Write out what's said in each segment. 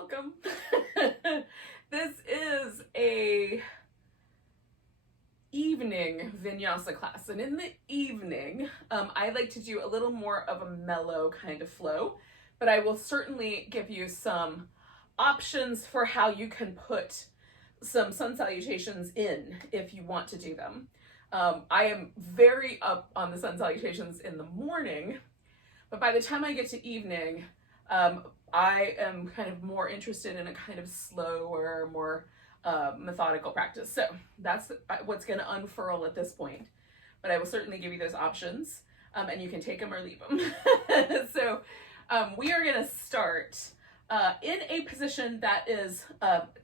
Welcome. This is a evening Vinyasa class, and in the evening I like to do a little more of a mellow kind of flow, but I will certainly give you some options for how you can put some sun salutations in if you want to do them. I am very up on the sun salutations in the morning, but by the time I get to evening, I am kind of more interested in a kind of slower, more methodical practice. So that's what's going to unfurl at this point. But I will certainly give you those options, and you can take them or leave them. So we are going to start in a position that is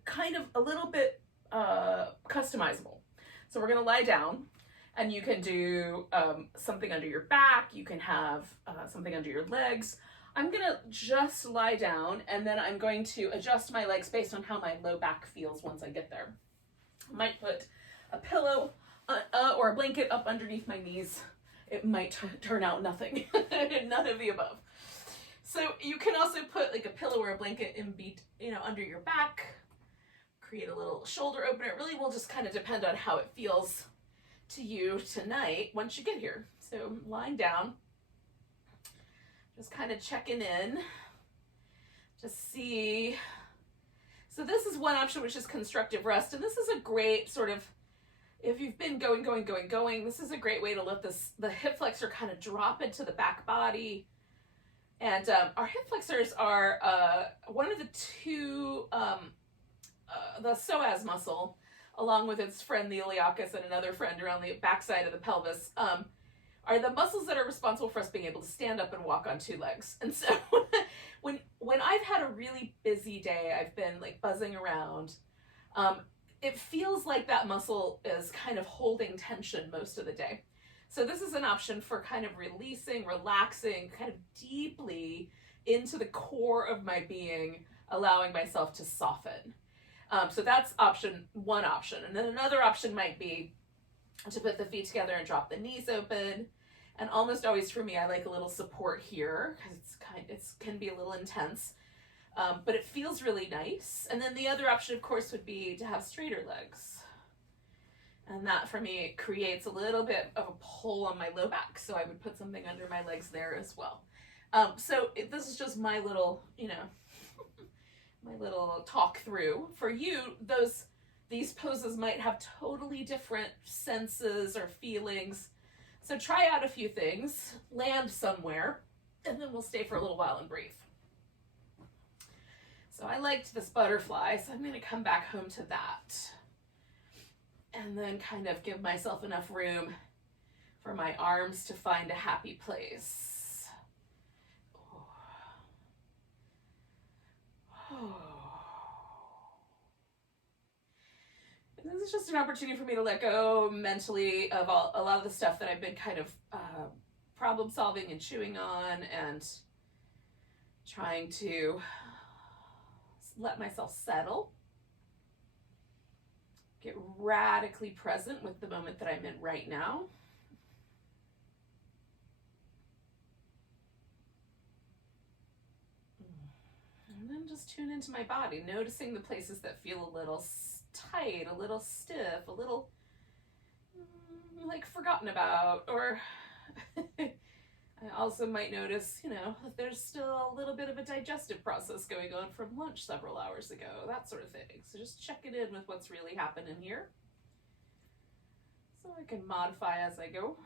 kind of a little bit customizable. So we're going to lie down, and you can do something under your back. You can have something under your legs. I'm gonna just lie down, and then I'm going to adjust my legs based on how my low back feels once I get there. I might put a pillow or a blanket up underneath my knees. It might turn out nothing, none of the above. So you can also put like a pillow or a blanket under your back, create a little shoulder opener. It really will just kind of depend on how it feels to you tonight once you get here. So lying down, just kind of checking in to see. So this is one option, which is constructive rest. And this is a great sort of, if you've been going, this is a great way to let the hip flexor kind of drop into the back body. And our hip flexors are one of the two, the psoas muscle, along with its friend the iliacus and another friend around the backside of the pelvis, are the muscles that are responsible for us being able to stand up and walk on two legs. And so when I've had a really busy day, I've been like buzzing around, it feels like that muscle is kind of holding tension most of the day. So this is an option for kind of releasing, relaxing, kind of deeply into the core of my being, allowing myself to soften. So that's one option. And then another option might be to put the feet together and drop the knees open. And almost always for me, I like a little support here because it can be a little intense, but it feels really nice. And then the other option, of course, would be to have straighter legs. And that for me creates a little bit of a pull on my low back. So I would put something under my legs there as well. This is just my little, my little talk through. For you, these poses might have totally different senses or feelings. So try out a few things, land somewhere, and then we'll stay for a little while and breathe. So I liked this butterfly, so I'm going to come back home to that. And then kind of give myself enough room for my arms to find a happy place. This is just an opportunity for me to let go mentally of a lot of the stuff that I've been kind of problem solving and chewing on, and trying to let myself settle, get radically present with the moment that I'm in right now. And then just tune into my body, noticing the places that feel a little tight, a little stiff, a little like forgotten about, or I also might notice, that there's still a little bit of a digestive process going on from lunch several hours ago, that sort of thing. So just checking in with what's really happening here, so I can modify as I go.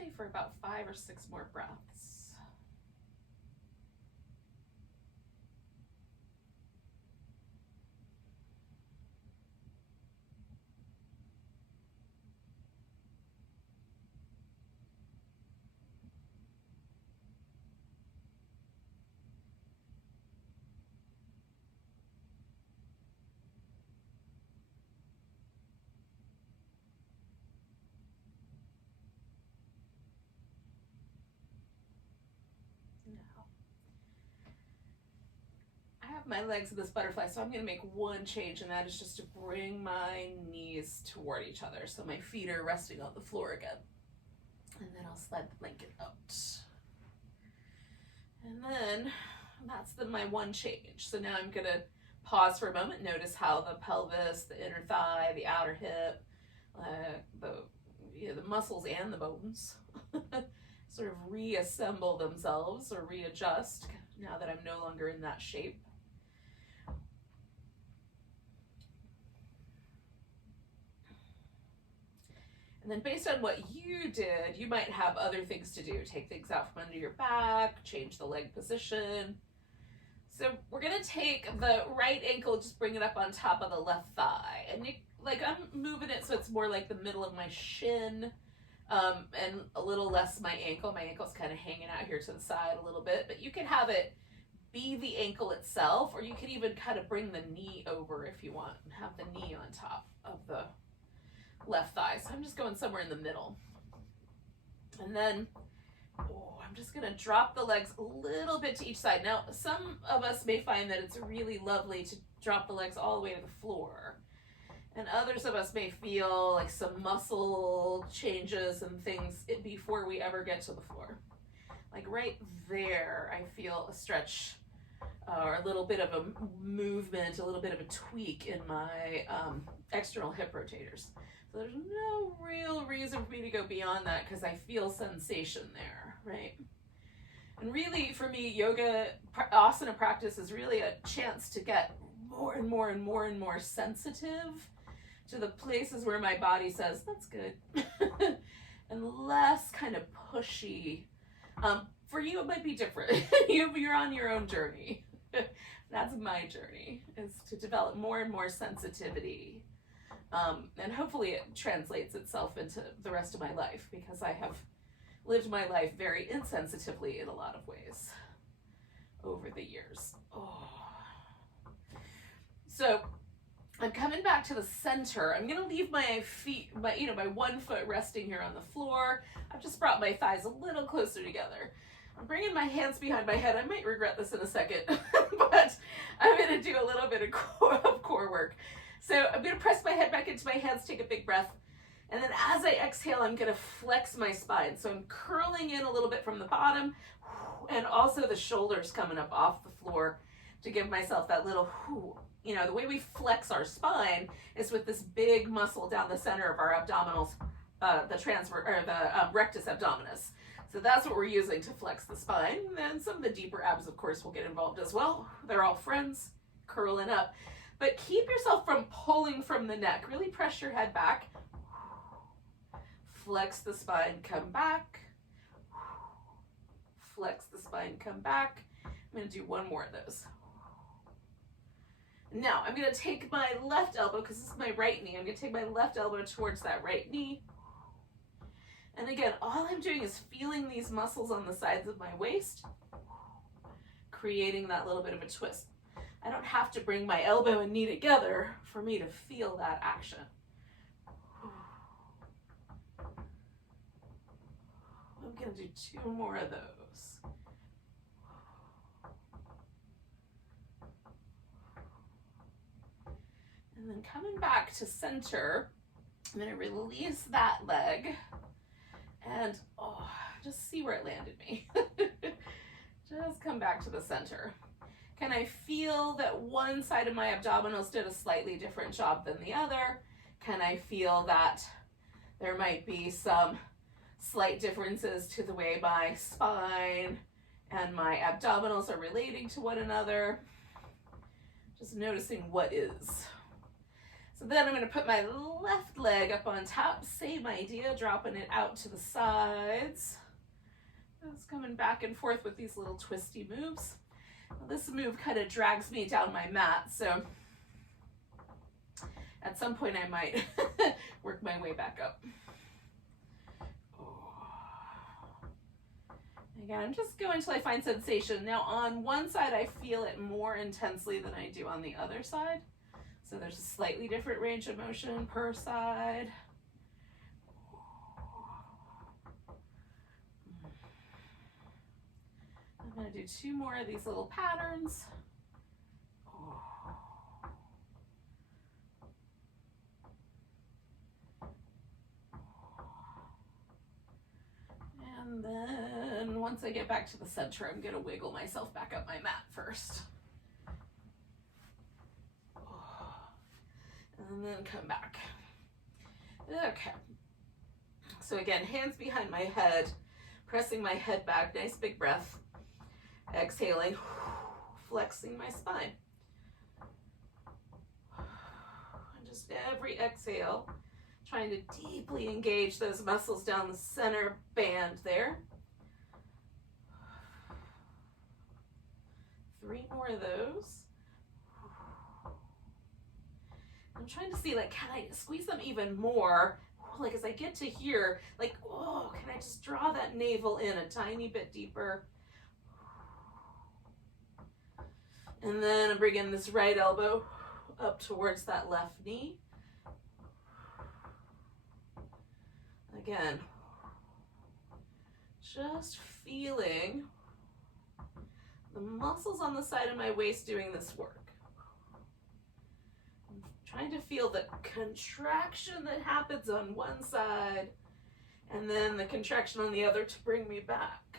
stay for about 5 or 6 more breaths. Now, I have my legs in this butterfly, so I'm going to make one change, and that is just to bring my knees toward each other. So my feet are resting on the floor again. And then I'll slide the blanket out. And then that's my one change. So now I'm going to pause for a moment. Notice how the pelvis, the inner thigh, the outer hip, the muscles and the bones sort of reassemble themselves or readjust now that I'm no longer in that shape. And then based on what you did, you might have other things to do. Take things out from under your back, change the leg position. So we're gonna take the right ankle, just bring it up on top of the left thigh. And I'm moving it so it's more like the middle of my shin, and a little less my ankle. My ankle's kind of hanging out here to the side a little bit, but you can have it be the ankle itself, or you can even kind of bring the knee over if you want and have the knee on top of the left thigh. So I'm just going somewhere in the middle. And then I'm just gonna drop the legs a little bit to each side. Now, some of us may find that it's really lovely to drop the legs all the way to the floor. And others of us may feel like some muscle changes and things before we ever get to the floor. Like right there, I feel a stretch or a little bit of a movement, a little bit of a tweak in my external hip rotators. So there's no real reason for me to go beyond that because I feel sensation there, right? And really, for me, yoga asana practice is really a chance to get more and more and more and more sensitive to the places where my body says, that's good, and less kind of pushy. For you, it might be different. You're on your own journey. That's my journey, is to develop more and more sensitivity. And hopefully it translates itself into the rest of my life, because I have lived my life very insensitively in a lot of ways over the years. So I'm coming back to the center. I'm gonna leave my feet, my one foot resting here on the floor. I've just brought my thighs a little closer together. I'm bringing my hands behind my head. I might regret this in a second, but I'm gonna do a little bit of core work. So I'm gonna press my head back into my hands, take a big breath. And then as I exhale, I'm gonna flex my spine. So I'm curling in a little bit from the bottom, and also the shoulders coming up off the floor to give myself that little, the way we flex our spine is with this big muscle down the center of our abdominals, the rectus abdominis. So that's what we're using to flex the spine. And then some of the deeper abs, of course, will get involved as well. They're all friends, curling up. But keep yourself from pulling from the neck. Really press your head back. Flex the spine, come back. Flex the spine, come back. I'm going to do one more of those. Now, I'm going to take my left elbow, because this is my right knee. I'm going to take my left elbow towards that right knee. And again, all I'm doing is feeling these muscles on the sides of my waist, creating that little bit of a twist. I don't have to bring my elbow and knee together for me to feel that action. I'm going to do 2 more of those. And then coming back to center, I'm going to release that leg and just see where it landed me. Just come back to the center. Can I feel that one side of my abdominals did a slightly different job than the other? Can I feel that there might be some slight differences to the way my spine and my abdominals are relating to one another? Just noticing what is. So then I'm going to put my left leg up on top, same idea, dropping it out to the sides. Just coming back and forth with these little twisty moves. This move kind of drags me down my mat, so at some point I might work my way back up. Again, I'm just going until I find sensation. Now on one side I feel it more intensely than I do on the other side. So there's a slightly different range of motion per side. I'm going to do 2 more of these little patterns. And then once I get back to the center, I'm going to wiggle myself back up my mat first. And then come back. Okay. So again, hands behind my head, pressing my head back, nice big breath. Exhaling, flexing my spine. And just every exhale, trying to deeply engage those muscles down the center band there. 3 more of those. I'm trying to see, like, can I squeeze them even more? Like, as I get to here, like, oh, can I just draw that navel in a tiny bit deeper? And then I'm bringing this right elbow up towards that left knee. Again, just feeling the muscles on the side of my waist doing this work. I'm trying to feel the contraction that happens on one side and then the contraction on the other to bring me back.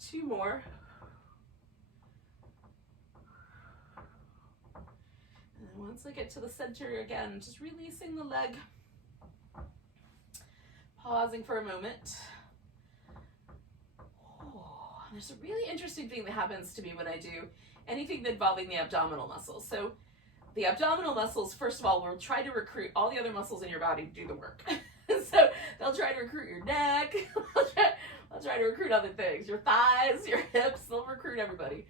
2 more. And then once I get to the center again, just releasing the leg. Pausing for a moment. Oh, there's a really interesting thing that happens to me when I do anything involving the abdominal muscles. So the abdominal muscles, first of all, will try to recruit all the other muscles in your body to do the work. So they'll try to recruit your neck, they'll try to recruit other things, your thighs, your hips, they'll recruit everybody.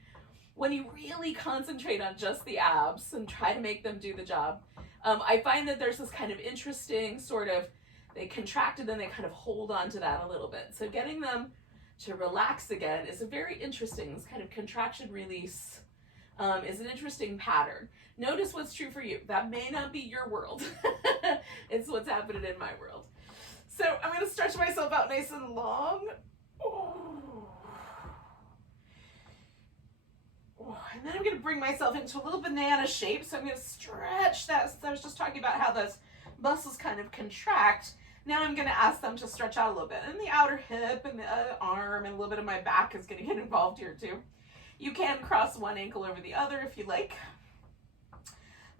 When you really concentrate on just the abs and try to make them do the job, I find that there's this kind of interesting sort of, they contract and then they kind of hold on to that a little bit. So getting them to relax again is a very interesting, this kind of contraction release is an interesting pattern. Notice what's true for you. That may not be your world. It's what's happening in my world. So I'm going to stretch myself out nice and long. Oh. And then I'm going to bring myself into a little banana shape. So I'm going to stretch that. So I was just talking about how those muscles kind of contract. Now I'm going to ask them to stretch out a little bit. And the outer hip and the arm and a little bit of my back is going to get involved here too. You can cross one ankle over the other if you like.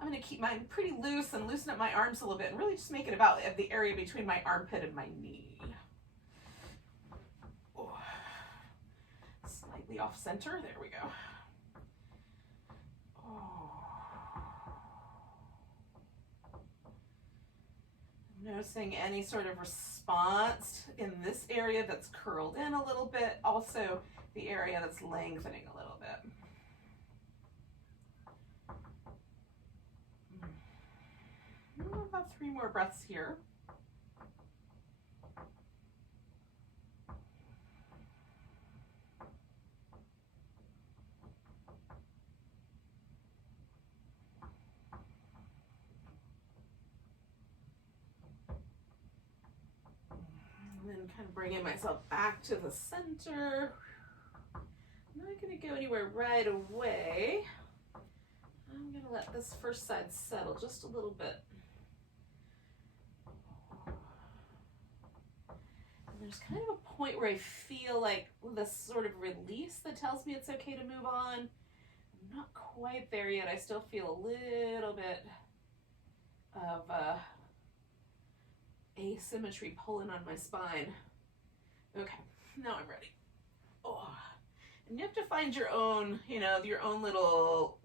I'm going to keep mine pretty loose and loosen up my arms a little bit and really just make it about the area between my armpit and my knee. Oh. Slightly off center. There we go. Noticing any sort of response in this area that's curled in a little bit, also the area that's lengthening a little bit. About 3 more breaths here. And then kind of bringing myself back to the center. I'm not going to go anywhere right away. I'm going to let this first side settle just a little bit. And there's kind of a point where I feel like this sort of release that tells me it's okay to move on. I'm not quite there yet. I still feel a little bit of asymmetry pulling on my spine. Okay, now I'm ready. Oh, and you have to find your own, your own little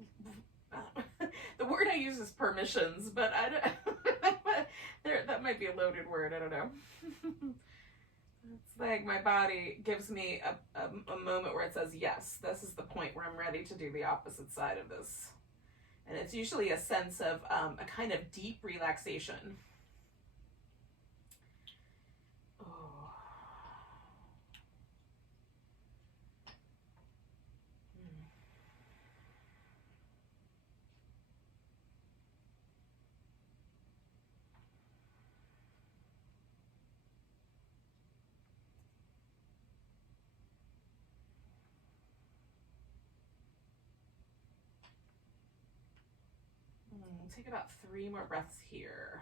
The word I use is permissions, but I don't, that might be a loaded word, I don't know. It's like my body gives me a moment where it says, yes, this is the point where I'm ready to do the opposite side of this. And it's usually a sense of a kind of deep relaxation. Take about 3 more breaths here.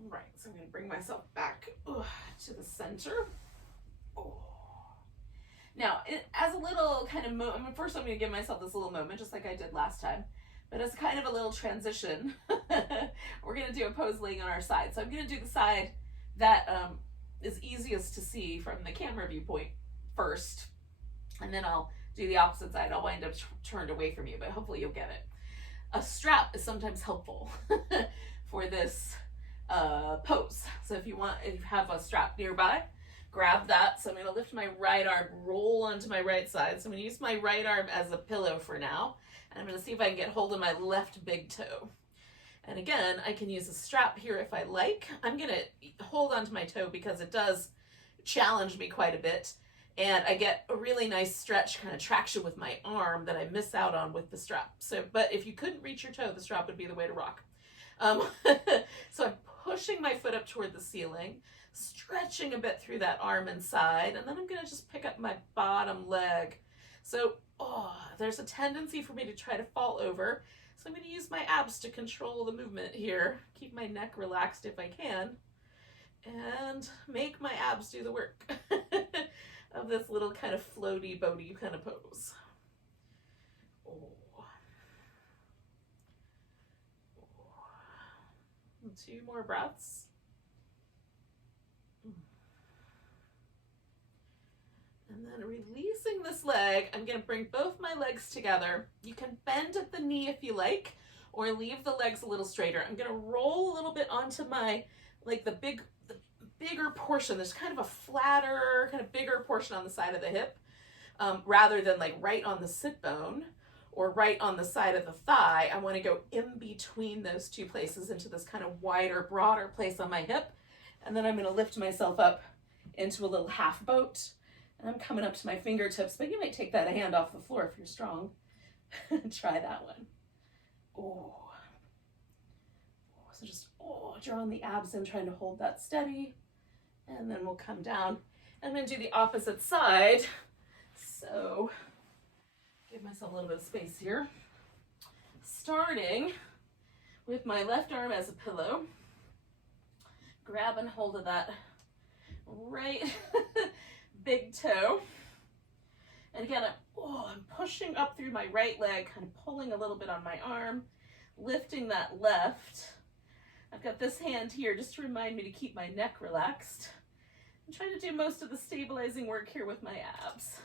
All right, so I'm going to bring myself back to the center. Now, as a little kind of moment, first I'm going to give myself this little moment, just like I did last time. But as kind of a little transition, we're going to do a pose laying on our side. So I'm going to do the side that is easiest to see from the camera viewpoint first. And then I'll do the opposite side. I'll wind up turned away from you, but hopefully you'll get it. A strap is sometimes helpful for this pose. So if you have a strap nearby, grab that. So I'm going to lift my right arm, roll onto my right side. So I'm going to use my right arm as a pillow for now. And I'm going to see if I can get hold of my left big toe. And again, I can use a strap here if I like. I'm going to hold onto my toe because it does challenge me quite a bit. And I get a really nice stretch, kind of traction with my arm that I miss out on with the strap. So, but if you couldn't reach your toe, the strap would be the way to rock. So I'm pushing my foot up toward the ceiling, stretching a bit through that arm and side, and then I'm going to just pick up my bottom leg. So, there's a tendency for me to try to fall over. So I'm going to use my abs to control the movement here. Keep my neck relaxed if I can. And make my abs do the work of this little kind of floaty, boaty kind of pose. And 2 more breaths. And then releasing this leg, I'm going to bring both my legs together. You can bend at the knee if you like, or leave the legs a little straighter. I'm going to roll a little bit onto my, like the bigger portion. There's kind of a flatter, kind of bigger portion on the side of the hip, rather than like right on the sit bone or right on the side of the thigh. I want to go in between those 2 places into this kind of wider, broader place on my hip. And then I'm going to lift myself up into a little half boat. And I'm coming up to my fingertips, but you might take that hand off the floor if you're strong. Try that one. So just drawing the abs in, trying to hold that steady. And then we'll come down. And I'm going to do the opposite side. So give myself a little bit of space here. Starting with my left arm as a pillow. Grabbing hold of that right big toe. And again, I'm pushing up through my right leg, kind of pulling a little bit on my arm, lifting that left. I've got this hand here just to remind me to keep my neck relaxed. I'm trying to do most of the stabilizing work here with my abs.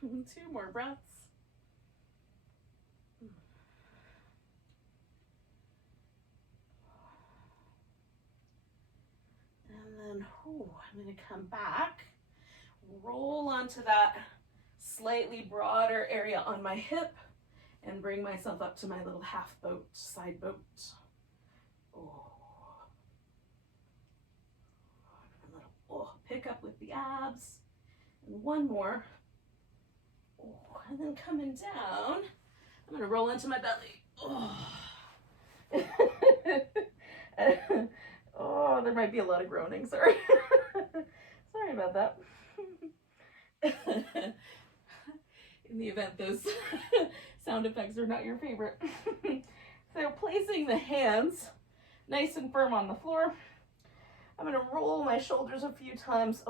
And 2 more breaths. And then I'm going to come back, roll onto that slightly broader area on my hip, and bring myself up to my little half boat, side boat. A little pick up with the abs. And 1 more. And then coming down, I'm going to roll into my belly. There might be a lot of groaning, sorry. Sorry about that. In the event those sound effects are not your favorite. So placing the hands nice and firm on the floor, I'm gonna roll my shoulders a few times,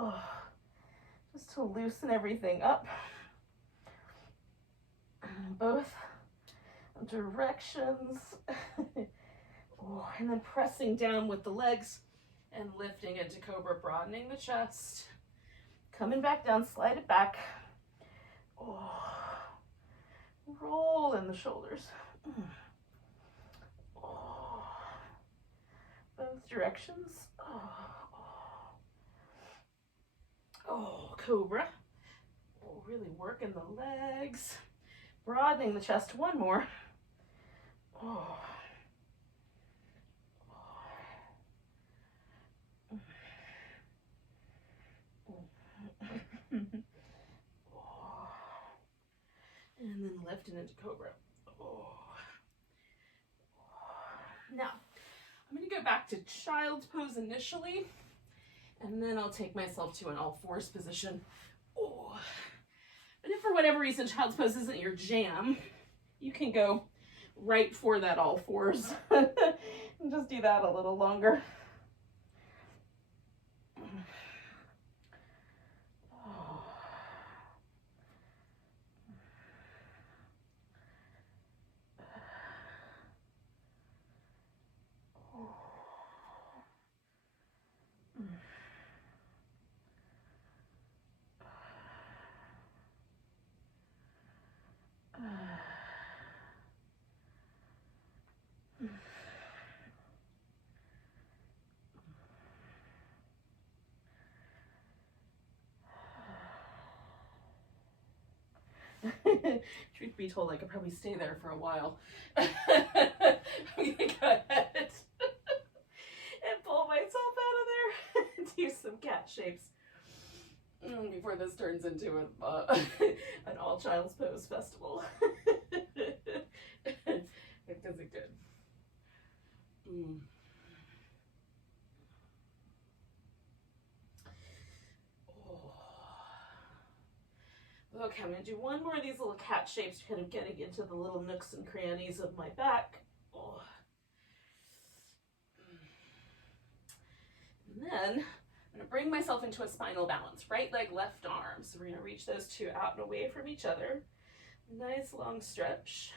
just to loosen everything up. Both directions. And then pressing down with the legs and lifting into cobra, broadening the chest. Coming back down, slide it back. Roll in the shoulders. Both directions. Cobra. Really working the legs. Broadening the chest. One more. And then lifting into cobra. Now, I'm going to go back to child's pose initially, and then I'll take myself to an all fours position. But if for whatever reason child's pose isn't your jam, you can go right for that all fours and just do that a little longer. Truth be told, I could probably stay there for a while. I'm gonna go ahead and pull myself out of there and do some cat shapes before this turns into an all child's pose festival. It does it good. Okay, I'm going to do one more of these little cat shapes, kind of getting into the little nooks and crannies of my back. And then I'm going to bring myself into a spinal balance. Right leg, left arm. So we're going to reach those two out and away from each other. Nice long stretch.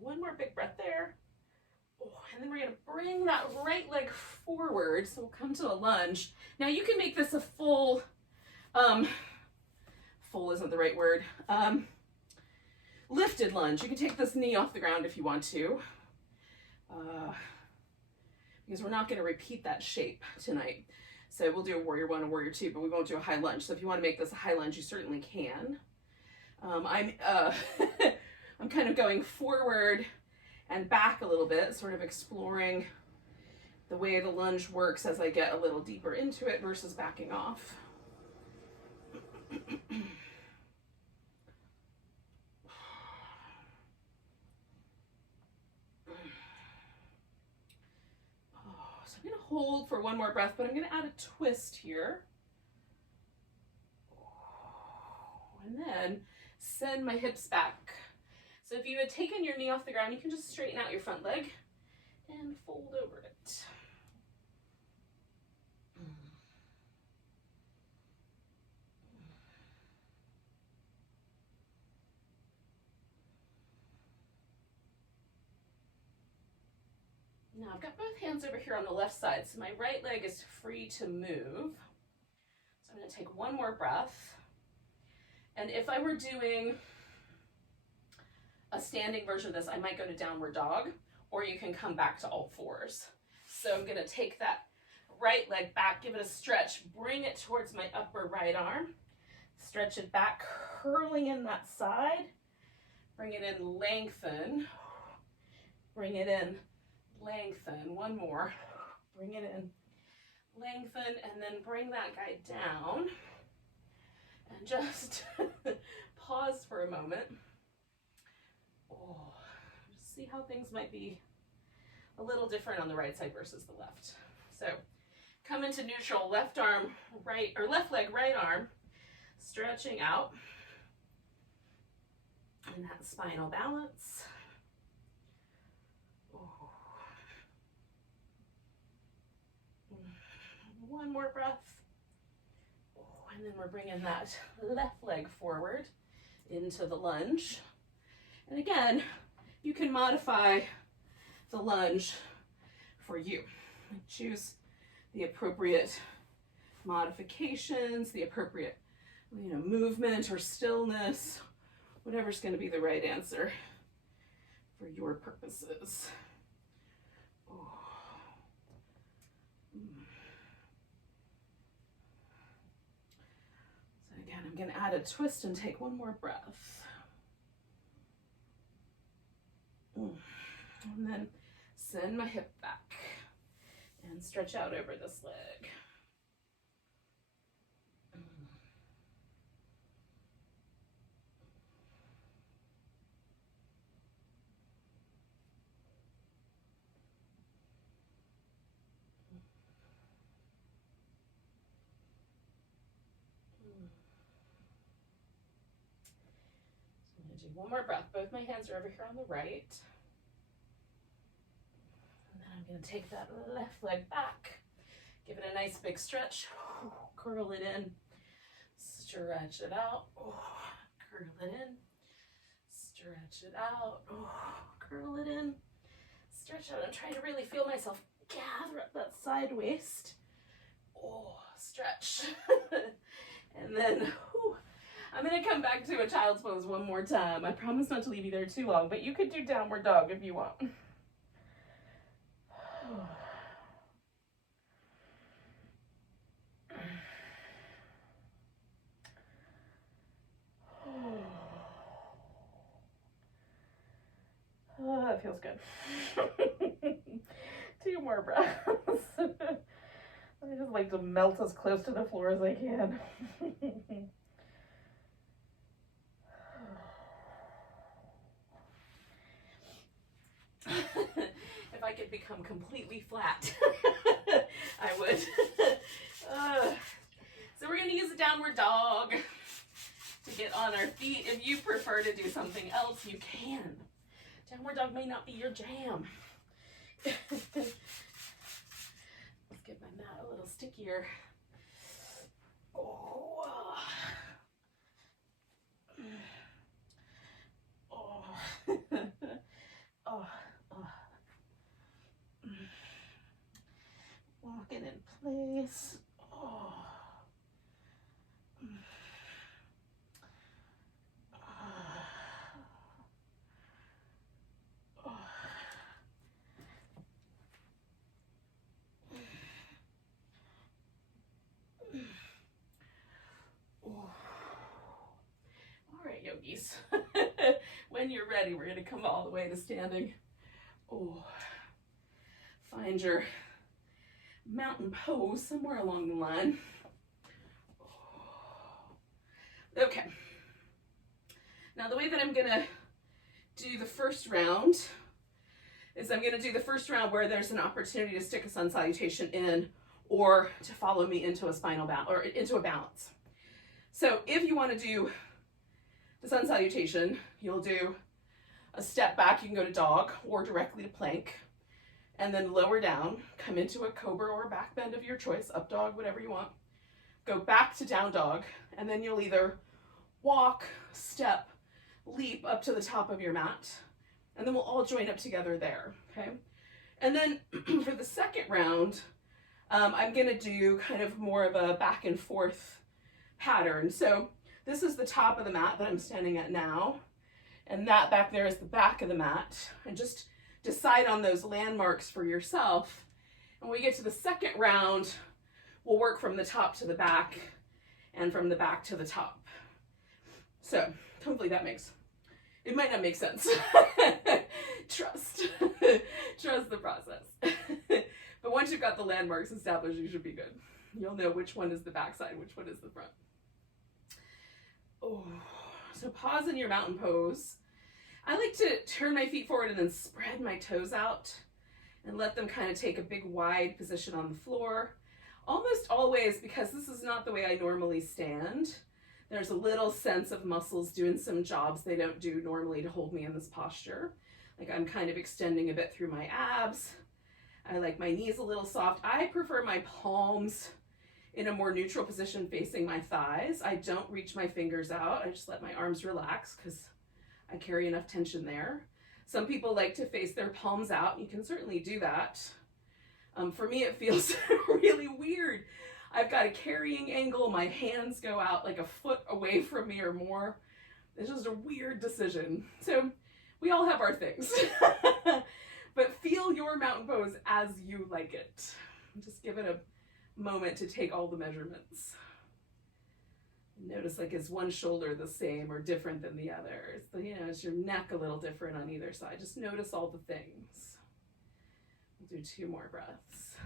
One more big breath there. And then we're going to bring that right leg forward. So we'll come to a lunge. Now you can make this a full isn't the right word, lifted lunge. You can take this knee off the ground if you want to, because we're not going to repeat that shape tonight. So we'll do a warrior one, a warrior two, but we won't do a high lunge. So if you want to make this a high lunge, you certainly can. I'm kind of going forward and back a little bit, sort of exploring the way the lunge works as I get a little deeper into it versus backing off. So I'm going to hold for one more breath, but I'm going to add a twist here. And then send my hips back. So if you had taken your knee off the ground, you can just straighten out your front leg and fold over it. Now I've got both hands over here on the left side, so my right leg is free to move. So I'm going to take one more breath. And if I were doing a standing version of this, I might go to downward dog, or you can come back to all fours. So I'm going to take that right leg back, give it a stretch, bring it towards my upper right arm, stretch it back, curling in that side, bring it in, lengthen, bring it in, lengthen, one more, bring it in, lengthen, and then bring that guy down, and just pause for a moment. Just see how things might be a little different on the right side versus the left. So come into neutral, left arm, right, or left leg, right arm, stretching out, and that spinal balance. One more breath. And then we're bringing that left leg forward into the lunge. And again, you can modify the lunge for you. Choose the appropriate modifications, the appropriate, movement or stillness, whatever's going to be the right answer for your purposes. Oh. So again, I'm going to add a twist and take one more breath. And then send my hip back and stretch out over this leg. Do one more breath. Both my hands are over here on the right. And then I'm going to take that left leg back. Give it a nice big stretch. Curl it in. Stretch it out. Curl it in. Stretch it out. Curl it in. Stretch out. I'm trying to really feel myself gather up that side waist. Stretch. And then I'm going to come back to a child's pose one more time. I promise not to leave you there too long, but you could do downward dog if you want. Oh, that feels good. 2 more breaths. I just like to melt as close to the floor as I can. If I could become completely flat, I would. So we're going to use a downward dog to get on our feet. If you prefer to do something else, you can. Downward dog may not be your jam. Let's get my mat a little stickier. Walk it in place. All right, yogis. When you're ready, we're going to come all the way to standing. Find your mountain pose somewhere along the line. Okay. Now the way that I'm going to do the first round is I'm going to do the first round where there's an opportunity to stick a sun salutation in or to follow me into a spinal balance or into a balance. So if you want to do the sun salutation, you'll do a step back. You can go to dog or directly to plank, and then lower down, come into a cobra or back bend of your choice, up dog, whatever you want. Go back to down dog, and then you'll either walk, step, leap up to the top of your mat, and then we'll all join up together there, okay? And then for the second round, I'm gonna do kind of more of a back and forth pattern. So this is the top of the mat that I'm standing at now, and that back there is the back of the mat. And just decide on those landmarks for yourself. And when we get to the second round, we'll work from the top to the back and from the back to the top. So hopefully that makes, it might not make sense. Trust the process. But once you've got the landmarks established, you should be good. You'll know which one is the back side, which one is the front. So pause in your mountain pose. I like to turn my feet forward and then spread my toes out and let them kind of take a big wide position on the floor. Almost always, because this is not the way I normally stand, there's a little sense of muscles doing some jobs they don't do normally to hold me in this posture. Like I'm kind of extending a bit through my abs. I like my knees a little soft. I prefer my palms in a more neutral position facing my thighs. I don't reach my fingers out. I just let my arms relax because I carry enough tension there. Some people like to face their palms out. You can certainly do that. For me, it feels really weird. I've got a carrying angle. My hands go out like a foot away from me or more. It's just a weird decision. So we all have our things. But feel your mountain pose as you like it. Just give it a moment to take all the measurements. Notice, like, is one shoulder the same or different than the other? Is your neck a little different on either side? Just notice all the things. We'll do 2 more breaths.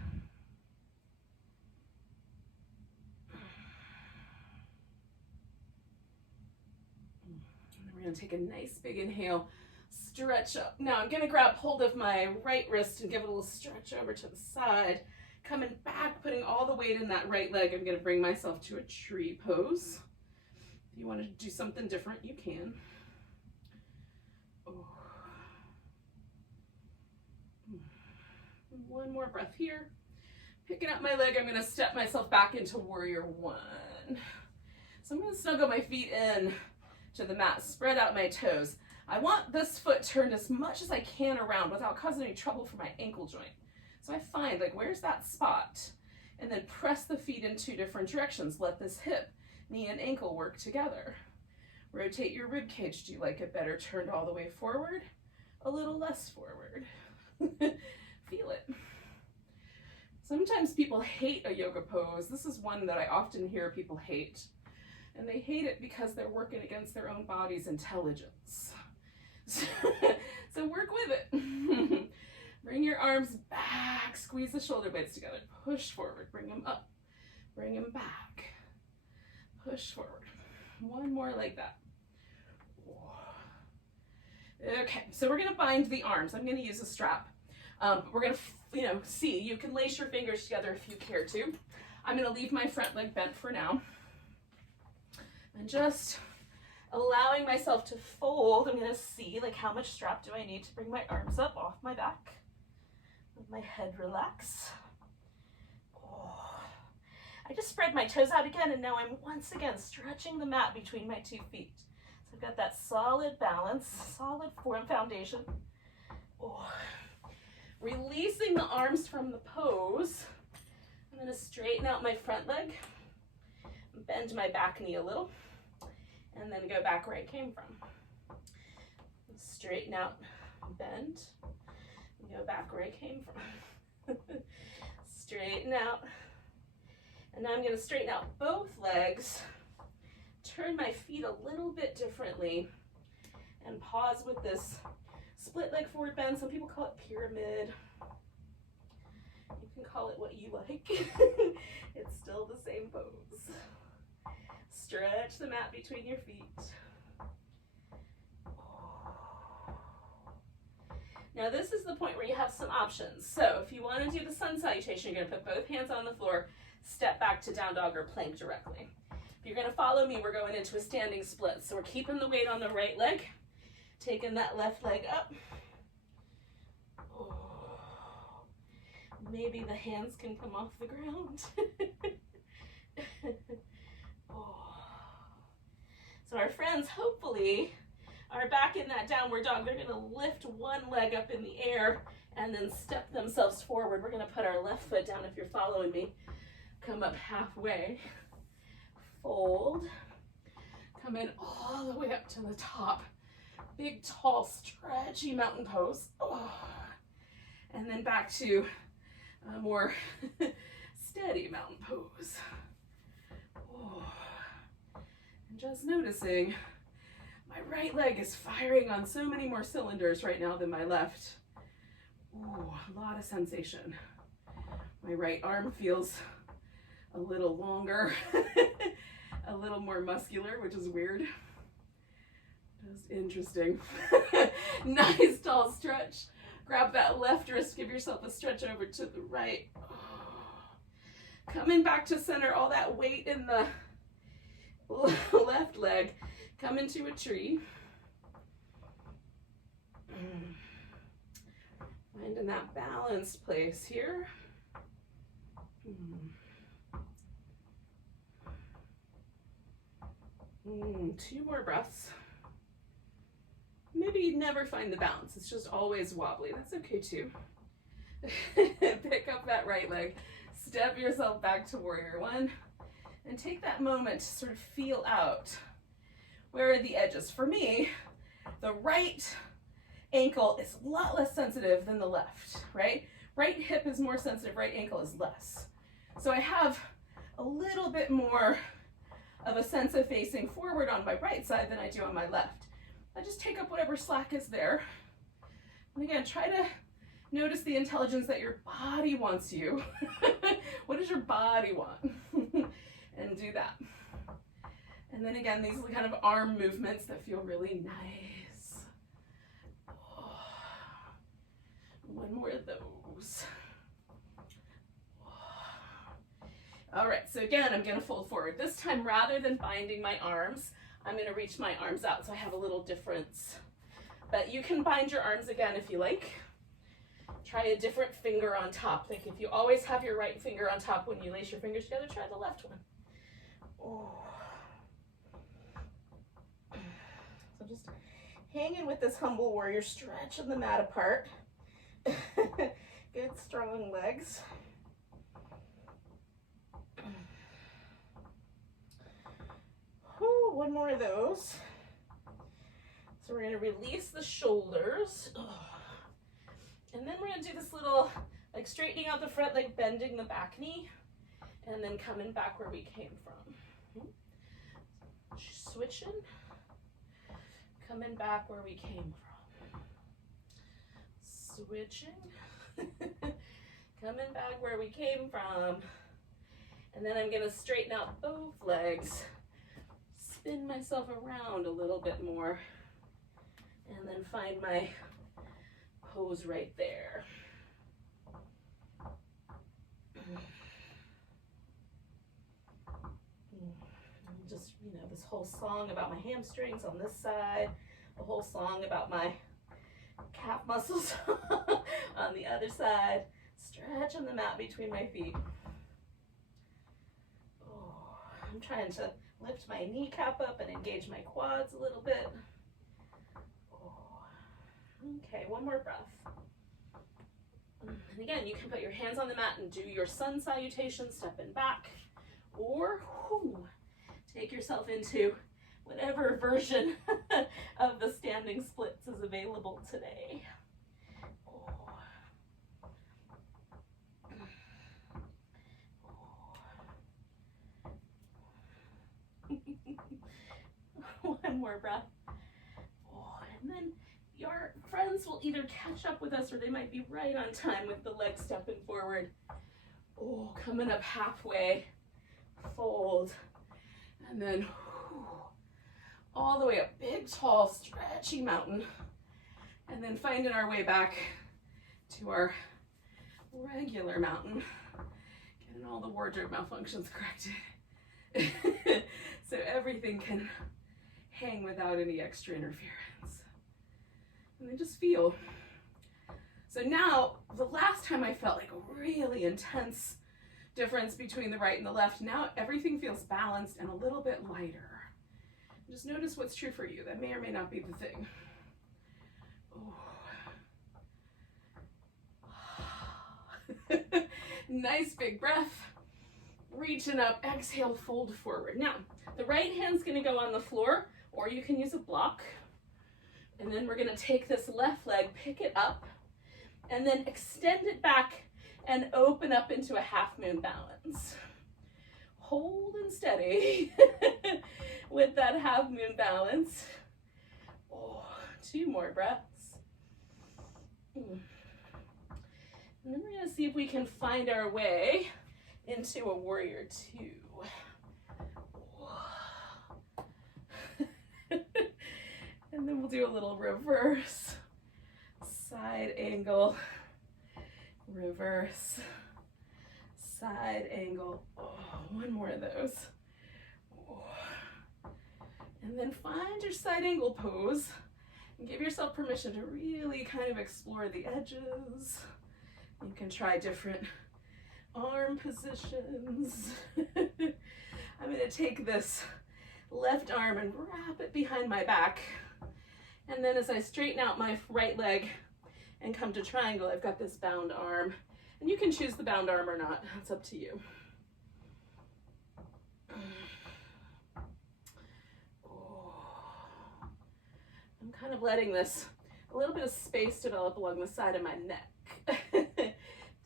And we're going to take a nice big inhale, stretch up. Now I'm going to grab hold of my right wrist and give it a little stretch over to the side. Coming back, putting all the weight in that right leg. I'm going to bring myself to a tree pose. If you want to do something different, you can. Oh. One more breath here. Picking up my leg, I'm going to step myself back into warrior 1. So I'm going to snuggle my feet in to the mat, spread out my toes. I want this foot turned as much as I can around without causing any trouble for my ankle joint. So I find, like, where's that spot? And then press the feet in 2 different directions. Let this hip, knee, and ankle work together. Rotate your rib cage. Do you like it better turned all the way forward? A little less forward. Feel it. Sometimes people hate a yoga pose. This is one that I often hear people hate. And they hate it because they're working against their own body's intelligence. So work with it. Bring your arms back, squeeze the shoulder blades together, push forward, bring them up, bring them back, push forward. One more like that. Okay, so we're gonna bind the arms. I'm gonna use a strap. We're gonna, see, you can lace your fingers together if you care to. I'm gonna leave my front leg bent for now. And just allowing myself to fold. I'm gonna see, like, how much strap do I need to bring my arms up off my back. Let my head relax. Oh. I just spread my toes out again, and now I'm once again stretching the mat between my 2 feet. So I've got that solid balance, solid form foundation. Oh. Releasing the arms from the pose. I'm gonna straighten out my front leg, bend my back knee a little, and then go back where I came from. Straighten out, bend, and go back where I came from. Straighten out. And now I'm going to straighten out both legs, turn my feet a little bit differently, and pause with this split leg forward bend. Some people call it pyramid. You can call it what you like. It's still the same pose. Stretch the mat between your feet. Now this is the point where you have some options. So if you want to do the sun salutation, you're going to put both hands on the floor, step back to down dog or plank directly. If you're going to follow me, we're going into a standing split. So we're keeping the weight on the right leg, taking that left leg up. Maybe the hands can come off the ground. So our friends hopefully are back in that downward dog. They're going to lift one leg up in the air and then step themselves forward. We're going to put our left foot down if you're following me. Come up halfway. Fold. Come in all the way up to the top. Big, tall, stretchy mountain pose. Oh. And then back to a more steady mountain pose. Oh. And just noticing my right leg is firing on so many more cylinders right now than my left. Ooh, a lot of sensation. My right arm feels a little longer, a little more muscular, which is weird. Just interesting. Nice tall stretch. Grab that left wrist, give yourself a stretch over to the right. Coming back to center, all that weight in the left leg. Come into a tree. Finding that balanced place here. 2 more breaths. Maybe you never find the balance. It's just always wobbly. That's okay too. Pick up that right leg. Step yourself back to warrior one. And take that moment to sort of feel out where are the edges. For me, the right ankle is a lot less sensitive than the left, right? Right hip is more sensitive, right ankle is less. So I have a little bit more of a sense of facing forward on my right side than I do on my left. I just take up whatever slack is there. And again, try to notice the intelligence that your body wants you. What does your body want? And do that. And then again, these are kind of arm movements that feel really nice. Oh. One more of those. All right, so again, I'm gonna fold forward. This time, rather than binding my arms, I'm gonna reach my arms out so I have a little difference. But you can bind your arms again if you like. Try a different finger on top. Like if you always have your right finger on top when you lace your fingers together, try the left one. Oh. So just hanging with this humble warrior, stretching the mat apart. Good strong legs. Whew, one more of those. So we're going to release the shoulders. And then we're going to do this little, like straightening out the front leg, bending the back knee, and then coming back where we came from. Switching, coming back where we came from. Switching, coming back where we came from. And then I'm going to straighten out both legs, spin myself around a little bit more, and then find my pose right there. Just, you know, this whole song about my hamstrings on this side, the whole song about my calf muscles on the other side, stretching the mat between my feet. Oh, I'm trying to lift my kneecap up and engage my quads a little bit. Okay, one more breath. And again, you can put your hands on the mat and do your sun salutation, stepping back, or take yourself into whatever version of the standing splits is available today. One more breath. And then your friends will either catch up with us or they might be right on time with the legs stepping forward. Oh, coming up halfway, fold, and then all the way up, big, tall, stretchy mountain, and then finding our way back to our regular mountain, getting all the wardrobe malfunctions corrected so everything can hang without any extra interference. And then just feel. So now, the last time I felt like a really intense difference between the right and the left, now everything feels balanced and a little bit lighter. Just notice what's true for you. That may or may not be the thing. Nice big breath. Reaching up, exhale, fold forward. Now, the right hand's gonna go on the floor, or you can use a block. And then we're gonna take this left leg, pick it up, and then extend it back and open up into a half moon balance. Hold and steady with that half moon balance. Oh, 2 more breaths. And then we're gonna see if we can find our way into a warrior 2. And then we'll do a little reverse, side angle, reverse, side angle. Oh, one more of those. Oh. And then find your side angle pose And give yourself permission to really kind of explore the edges. You can try different arm positions. I'm going to take this left arm and wrap it behind my back. And then as I straighten out my right leg and come to triangle, I've got this bound arm. And you can choose the bound arm or not. It's up to you. I'm kind of letting this, a little bit of space develop along the side of my neck.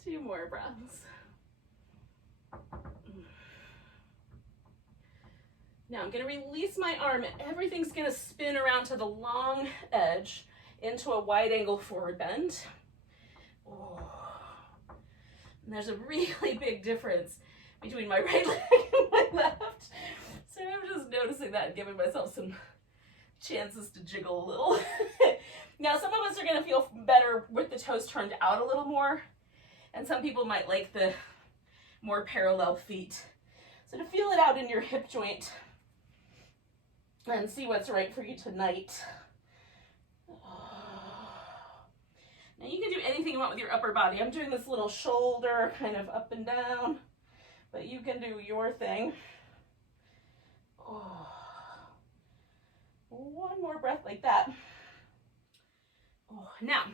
2 more breaths. Now I'm going to release my arm and everything's going to spin around to the long edge into a wide angle forward bend. Oh. And there's a really big difference between my right leg and my left. So I'm just noticing that and giving myself some chances to jiggle a little. Now some of us are going to feel better with the toes turned out a little more, and some people might like the more parallel feet. So to feel it out in your hip joint and see what's right for you tonight. Now you can do anything you want with your upper body. I'm doing this little shoulder kind of up and down, but you can do your thing. Oh. 1 more breath like that. Oh. Now,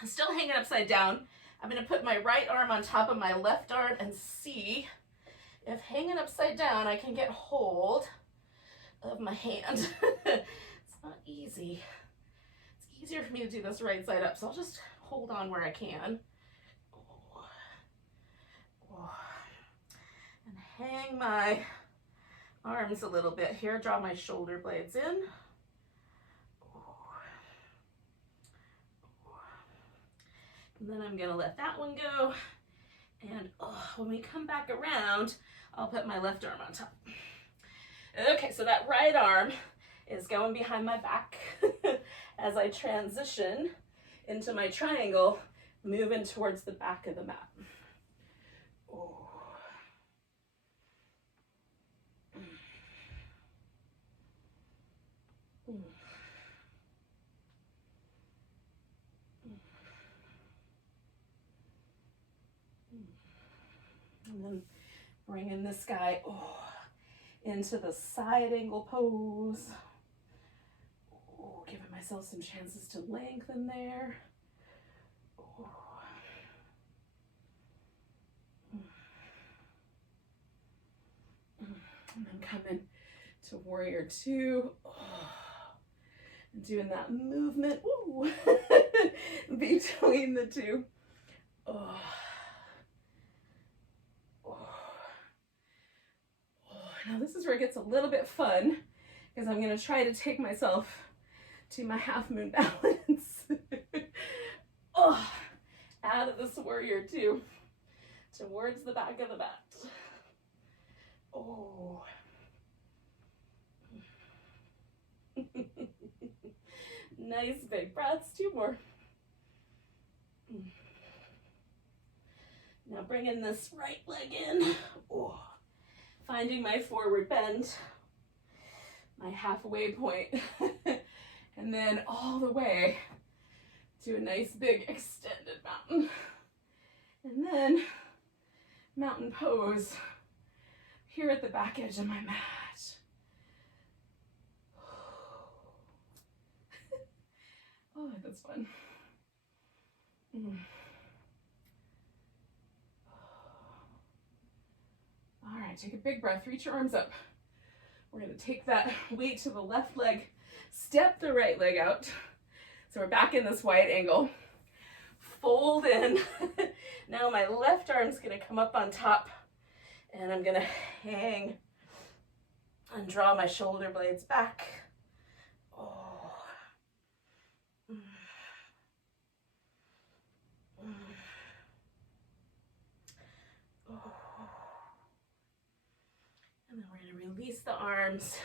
I'm still hanging upside down. I'm going to put my right arm on top of my left arm and see if hanging upside down I can get hold of my hand. It's not easy. It's easier for me to do this right side up, so I'll just hold on where I can. Oh. Oh. And hang my arms a little bit here, draw my shoulder blades in. And then I'm gonna let that one go. And when we come back around, I'll put my left arm on top. Okay, so that right arm is going behind my back as I transition into my triangle, moving towards the back of the mat. Oh. And then bringing this guy into the side angle pose. Oh, giving myself some chances to lengthen there. Oh. And then coming to warrior 2. Oh. And doing that movement between the 2. Oh. Now this is where it gets a little bit fun, because I'm going to try to take myself to my half moon balance. Out of this warrior 2 towards the back of the mat. Oh. Nice big breaths. 2 more. Now bringing this right leg in. Oh. Finding my forward bend, my halfway point, and then all the way to a nice big extended mountain. And then mountain pose here at the back edge of my mat. Oh, that's fun. All right, take a big breath, reach your arms up. We're gonna take that weight to the left leg, step the right leg out. So we're back in this wide angle. Fold in. Now my left arm's gonna come up on top, and I'm gonna hang and draw my shoulder blades back. Oh. And then we're going to release the arms.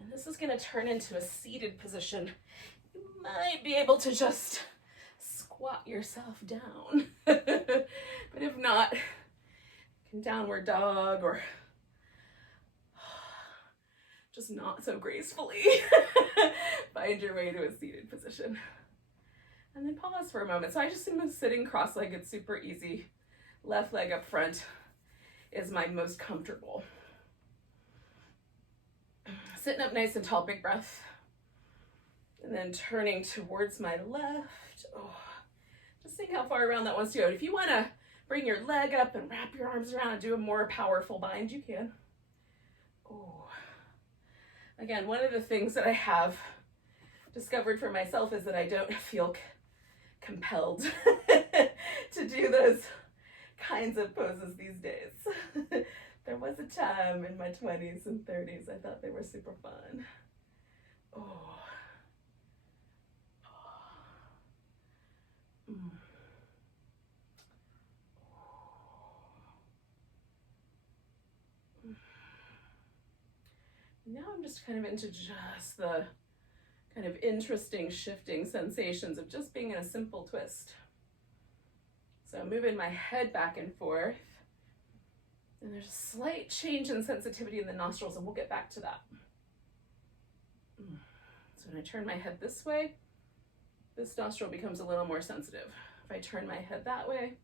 And this is going to turn into a seated position. You might be able to just squat yourself down. But if not, you can downward dog or just not so gracefully. Find your way to a seated position. And then pause for a moment. So I just am sitting cross-legged, super easy. Left leg up front is my most comfortable. Sitting up nice and tall, big breath. And then turning towards my left. Oh, just seeing how far around that wants to go. If you want to bring your leg up and wrap your arms around and do a more powerful bind, you can. Oh. Again, one of the things that I have discovered for myself is that I don't feel compelled to do those kinds of poses these days. There was a time in my 20s and 30s I thought they were super fun. Oh. Mm. Now I'm just kind of into just the kind of interesting shifting sensations of just being in a simple twist. So I'm moving my head back and forth, and there's a slight change in sensitivity in the nostrils, and we'll get back to that. So when I turn my head this way, this nostril becomes a little more sensitive. If I turn my head that way,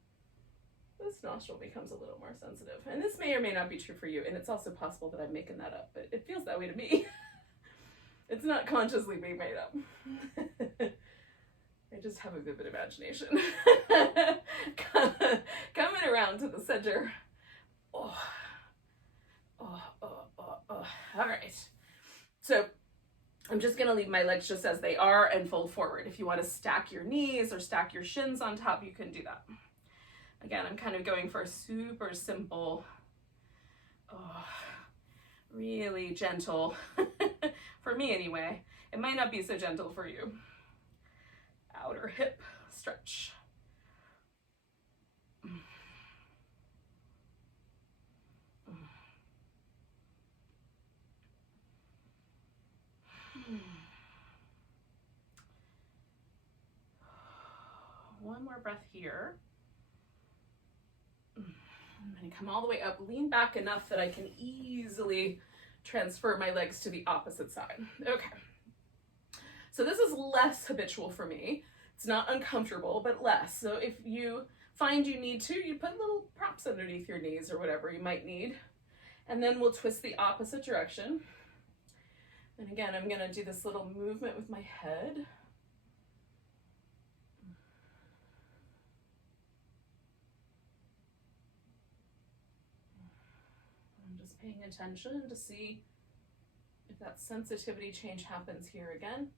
this nostril becomes a little more sensitive. And this may or may not be true for you, and it's also possible that I'm making that up, but it feels that way to me. It's not consciously being made up. I just have a vivid imagination. Coming around to the center. Oh. Oh, oh, oh, oh. All right. So I'm just going to leave my legs just as they are and fold forward. If you want to stack your knees or stack your shins on top, you can do that. Again, I'm kind of going for a super simple, really gentle, for me anyway. It might not be so gentle for you. Outer hip stretch. One more breath here. I'm going to come all the way up, lean back enough that I can easily transfer my legs to the opposite side. Okay. So this is less habitual for me. It's not uncomfortable, but less. So if you find you need to, you put little props underneath your knees or whatever you might need. And then we'll twist the opposite direction. And again, I'm going to do this little movement with my head. I'm just paying attention to see if that sensitivity change happens here again.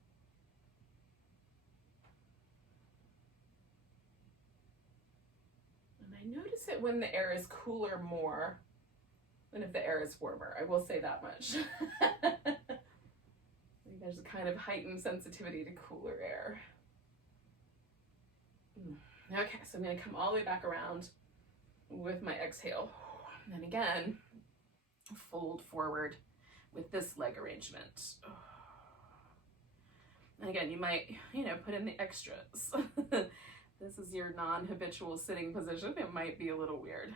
And I notice it when the air is cooler more than if the air is warmer. I will say that much. There's a kind of heightened sensitivity to cooler air. Okay, so I'm going to come all the way back around with my exhale. And then again, fold forward with this leg arrangement. And again, you might, put in the extras. This is your non-habitual sitting position. It might be a little weird.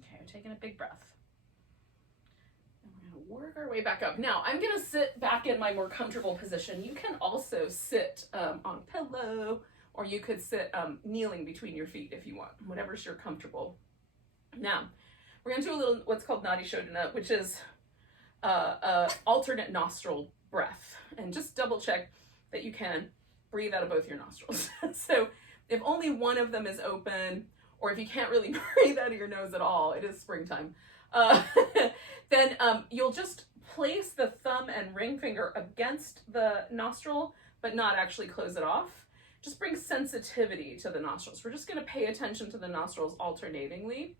Okay, we're taking a big breath. And we're going to work our way back up. Now, I'm going to sit back in my more comfortable position. You can also sit on a pillow, or you could sit kneeling between your feet if you want, whatever's you're comfortable. Now, we're going to do a little what's called Nadi Shodhana, which is alternate nostril breath. And just double check that you can breathe out of both your nostrils. So if only one of them is open, or if you can't really breathe out of your nose at all, it is springtime, then you'll just place the thumb and ring finger against the nostril, but not actually close it off. Just bring sensitivity to the nostrils. We're just gonna pay attention to the nostrils alternatingly,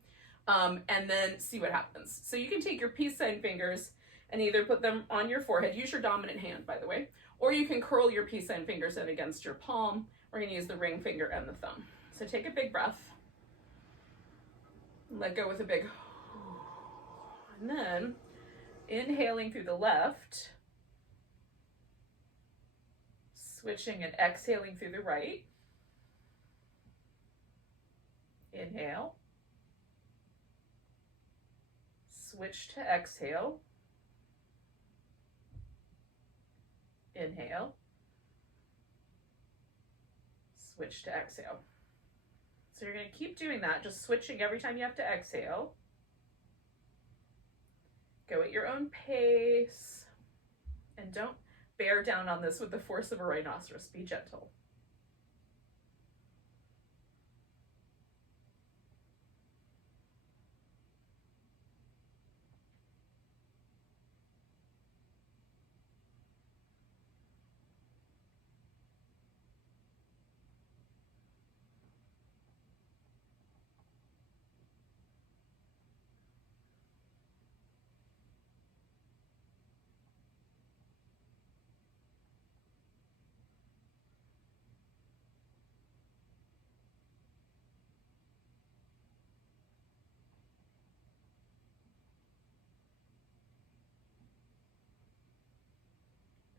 and then see what happens. So you can take your peace sign fingers and either put them on your forehead, use your dominant hand, by the way, or you can curl your peace sign fingers in against your palm. We're gonna use the ring finger and the thumb. So take a big breath. Let go with a big, and then Inhaling through the left, switching and exhaling through the right. Inhale. Switch to exhale. Inhale. Switch to exhale. So you're going to keep doing that, just switching every time you have to exhale. Go at your own pace, and don't bear down on this with the force of a rhinoceros. Be gentle.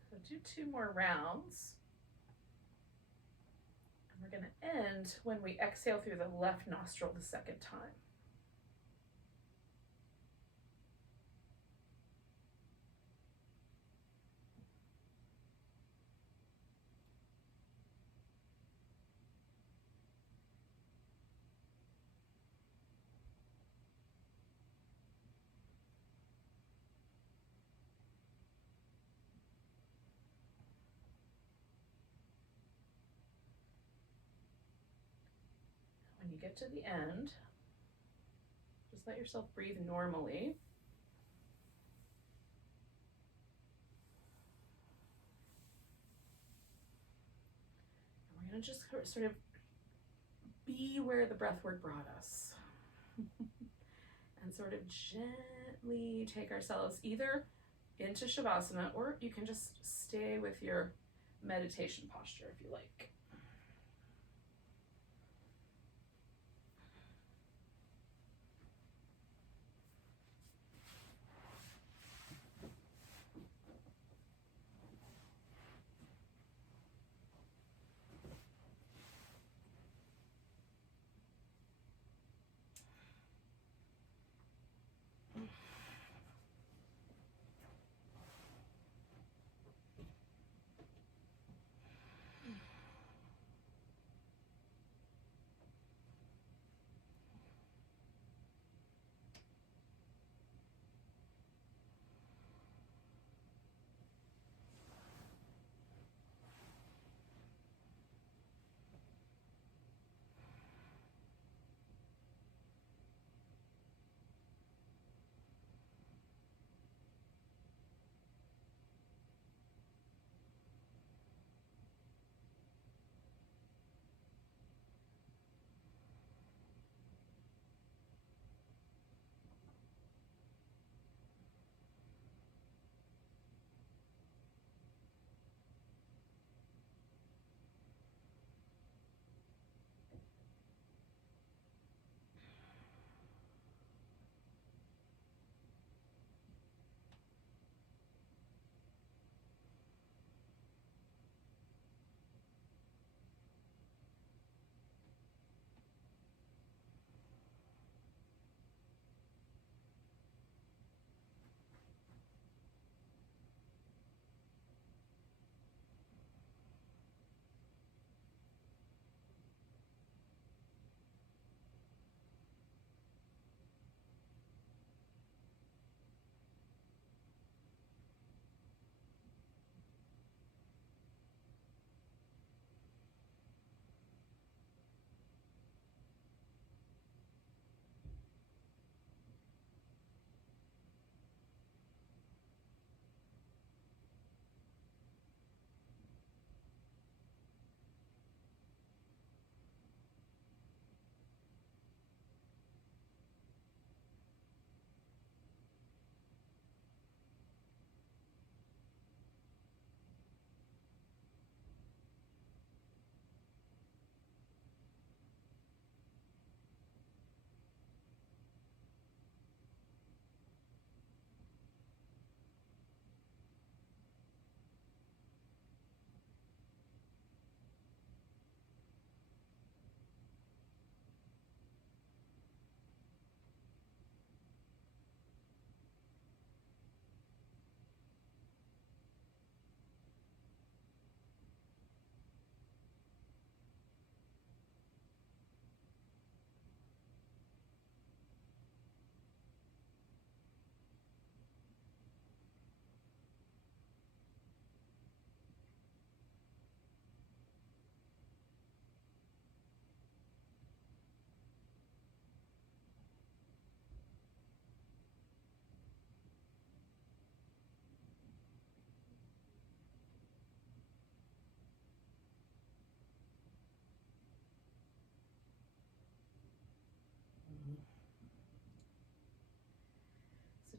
So do 2 more rounds. And we're going to end when we exhale through the left nostril the second time. When you get to the end, just let yourself breathe normally. And we're going to just sort of be where the breath work brought us. And sort of gently take ourselves either into Shavasana, or you can just stay with your meditation posture if you like.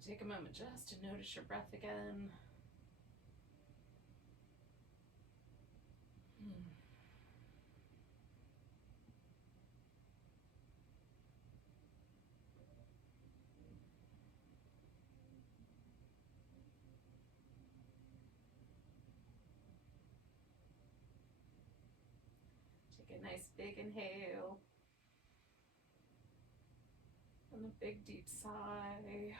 take a moment just to notice your breath again. Take a nice big inhale and a big deep sigh.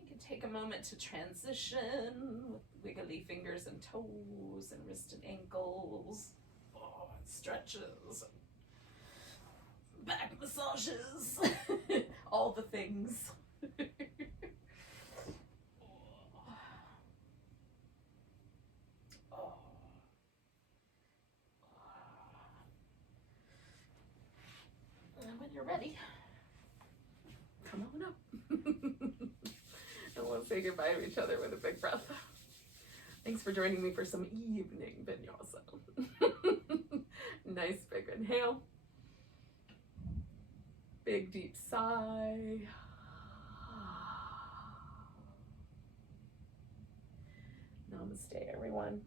You can take a moment to transition with wiggly fingers and toes and wrists and ankles, stretches, back massages, all the things. And when you're ready, come on up. And we'll say goodbye to each other with a big breath. Thanks for joining me for some evening vinyasa. Nice big inhale. Big deep sigh. Namaste, everyone.